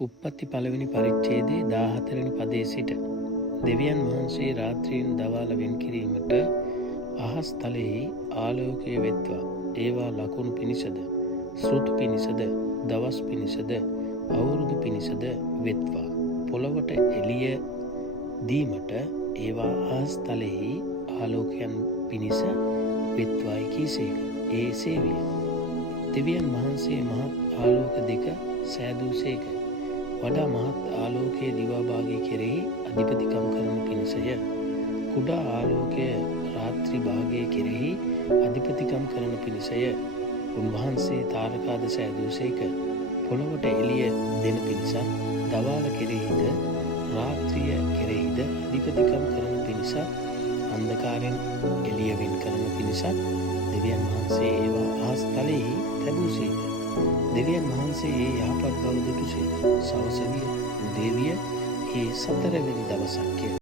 උප්පත්ති පළවෙනි පරිච්ඡේදයේ 14 වෙනි පදයේ සිට දෙවියන් වහන්සේ රාත්‍රියෙන් දවාල වෙන් කිරීමට අහස් තලයේ ආලෝකය වෙත්වා. ඒවා ලකුණු පිණිසද, ශ්‍රුතු පිණිසද, දවස් පිණිසද, අවුරුදු පිණිසද වෙත්වා. පොළවට එළිය දීමට ඒවා අහස් තලයේ ආලෝකයන් පිණිස වෙත්වායි කීසේක. ඒ සේවිය. දෙවියන් වහන්සේ මහත් ආලෝක දෙක සෑදූසේක. වඩා මහත් ආලෝකයේ දිවාභාගය කෙරෙහි අධිපතිකම් කරන පිණිසය. කුඩා ආලෝකය රාත්‍රී භාගය කෙරෙහි අධිපතිකම් කරන පිණිසය. උන්වහන්සේ තාරකාද සෑදූසේක. පොළොවට එළිය දෙන පිණිසත්, දවාල කෙරෙහිද රාත්‍රිය කෙරෙහිද අධිපතිකම් කරන පිණිසත්, අන්ධකාරයෙන් එළිය වෙන් කරන පිණිසත් දෙවියන් වහන්සේ ඒවා අහස් තලයේ තැබූසේක. දෙවියන් වහන්සේ ඒ යහපත් බව දුටුසේක. සවස විය, උදේ විය, ඒ 4 වෙනි දවසක්ය.